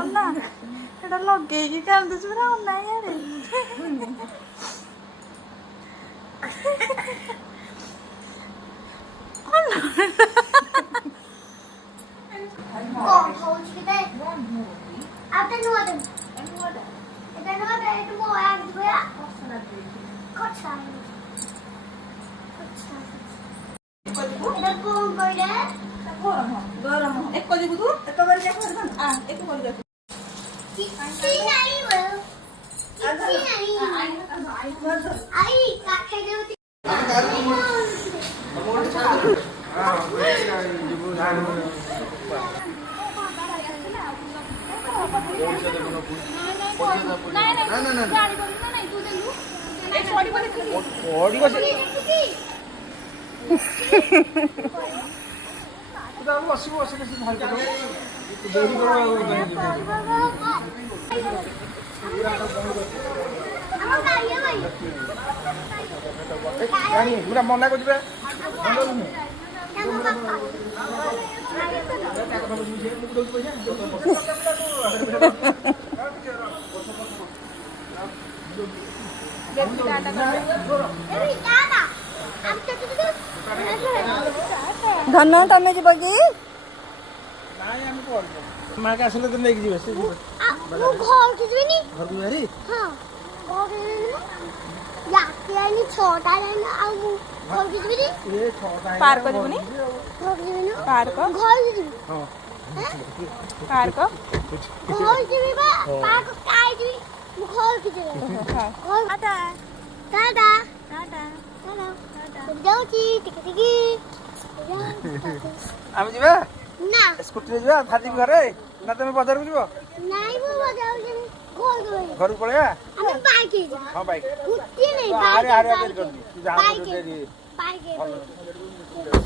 अन्ना एटा लगेगी कांदुछ पुरा अन्ना यारे गरम एक को तू एक बार देखो एक बार देखो मना कर धन तमें जी माँ के आसले तो नहीं जीवे से घर के जीवेनी घर को यारी हां घर के या यानी छोटा लेना आ घर के जीवेनी ये छोटा है पार्क जीवेनी घर जीवेनी पार्क घर जीवेनी हां पार्क घर जीवे बा पार्क काय जी घर के जीवे हां टाटा टाटा टाटा चलो टाटा जाऊ छी टिकी हम जीवा ना स्कूटी रे जा थाजी घरे ना तुम बाजार को जीवो नहीं वो बाजार घर को पड़ेगा हम बाइक ही हां बाइक कुत्ती नहीं बाइक अरे अरे कर दी तू जा बाइक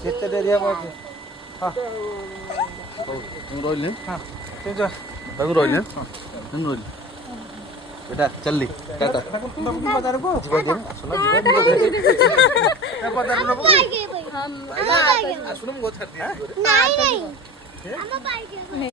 केते देरी है हां तुम रोइले हां तुम जा तुम रोइले हां तुम रोइले बेटा चल ली टाटा बाजार को जीवा सुनो बाजार को हम सुनो गो छाती नहीं नहीं हम बाइक